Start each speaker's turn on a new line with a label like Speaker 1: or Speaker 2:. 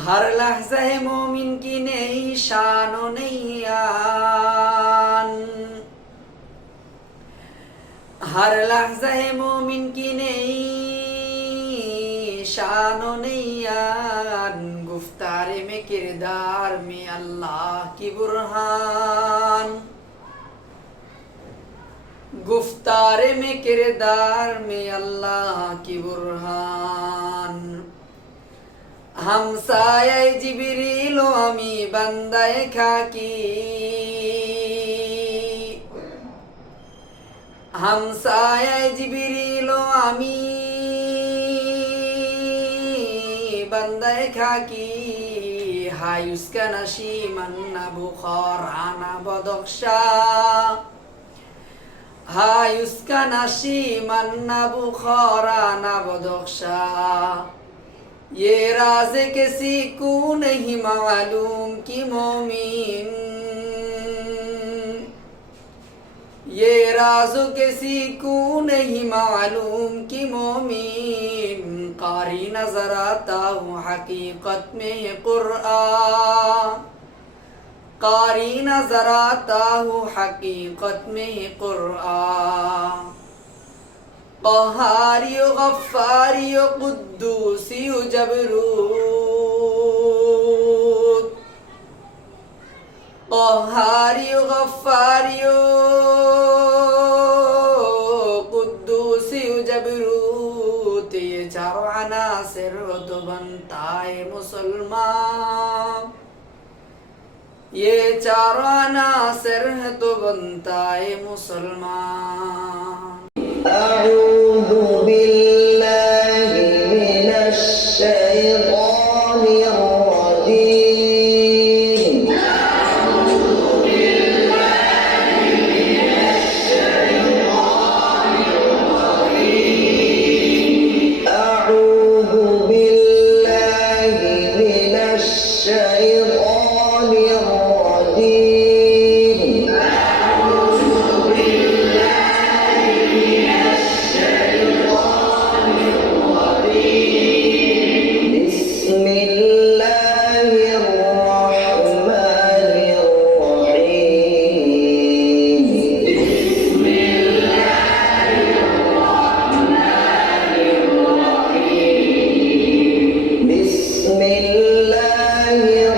Speaker 1: हर लहजा मोमिन की नई शान नहीं आन हर लहजा मोमिन की नई शान नहीं आन गुफ्तारे में किरदार में अल्लाह की बुरहान गुफ्तारे में किरदार में अल्लाह की बुरहान হামসায় জিবিরিল আমি বান্দায় খাকি। হামসায় জিবিরিল আমি বান্দায় খাকি। হায়ুসকা নাসি মান্না বুখর আনা বদকশা হায়ুসকা নাসি মান্না বুখর আনা বদকশা یہ راز کسی کو نہیں معلوم کی مومین یہ راز کسی کو نہیں معلوم کی مومین قاری نظر آتا ہوں حقیقت میں یہ قرآن قاری نظر آتا ہوں حقیقت میں یہ قرآن قهاري غفاري قدوسي جبروت قهاري غفاري قدوسي جبروت یہ چاروں عناصر تو بنتا ہے مسلمان یہ چاروں عناصر تو بنتا ہے مسلمان
Speaker 2: أعوذ بالله الله